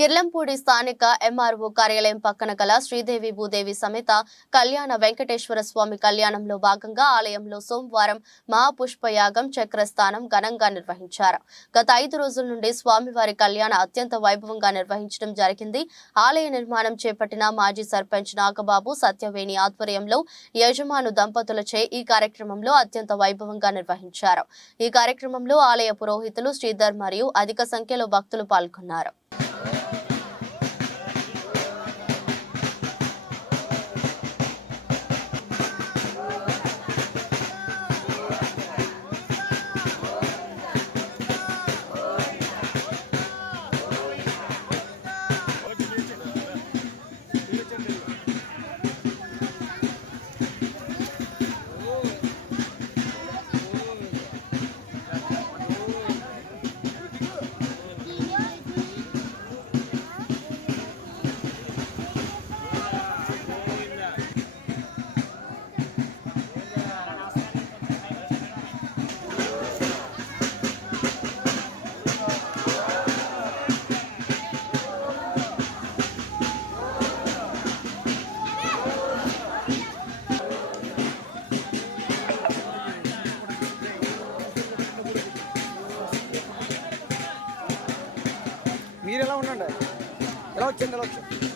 కిర్లంపూడి స్థానిక ఎంఆర్ఓ కార్యాలయం పక్కన గల శ్రీదేవి భూదేవి సమేత కళ్యాణ వెంకటేశ్వర స్వామి కళ్యాణంలో భాగంగా ఆలయంలో సోమవారం మహాపుష్పయాగం చక్రస్థానం ఘనంగా నిర్వహించారు. గత ఐదు రోజుల నుండి స్వామివారి కళ్యాణ అత్యంత వైభవంగా నిర్వహించడం జరిగింది. ఆలయ నిర్మాణం చేపట్టిన మాజీ సర్పంచ్ నాగబాబు సత్యవేణి ఆధ్వర్యంలో యజమాను దంపతులచే ఈ కార్యక్రమంలో అత్యంత వైభవంగా నిర్వహించారు. ఈ కార్యక్రమంలో ఆలయ పురోహితులు శ్రీధర్ మరియు అధిక సంఖ్యలో భక్తులు పాల్గొన్నారు. Thank you. మీరు ఎలా ఉండండి? ఎలా వచ్చింది ఎలా వచ్చింది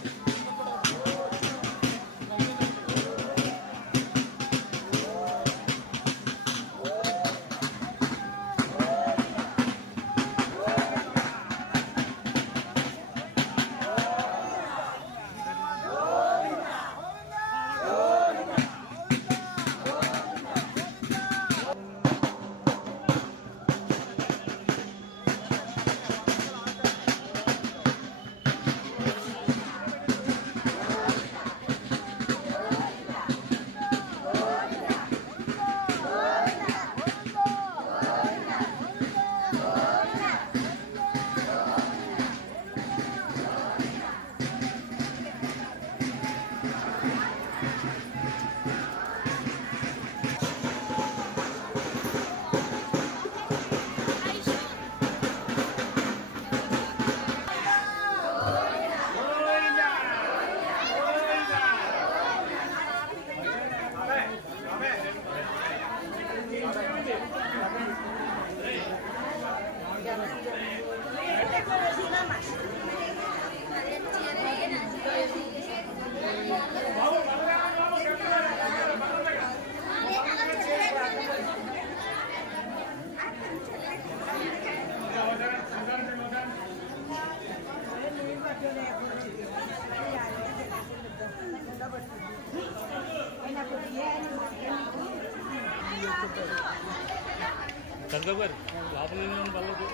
చంద్రబాబు గారు లోపల పర్లేదు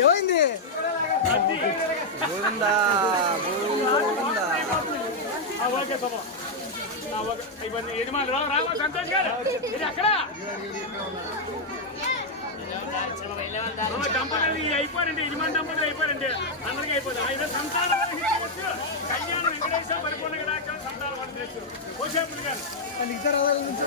ఏమైంది గోవిందా. గోవిందా ఓకే బాబా. ఇవన్నీ రామా సంతోష్ గారు. ఇది ఎక్కడ దంపతులు అయిపోయారండి. యజమాని దంపతులు అయిపోయారండి. అందరికీ అయిపోతుంది. ఆయన సంతానం కళ్యాణం వెంకటేశ్వర పరిపూర్ణ గడాక్ష సంతానం వహించవచ్చు కోసేపుడు గారు. కానీ ఇద్దరు అలా నిల్చో.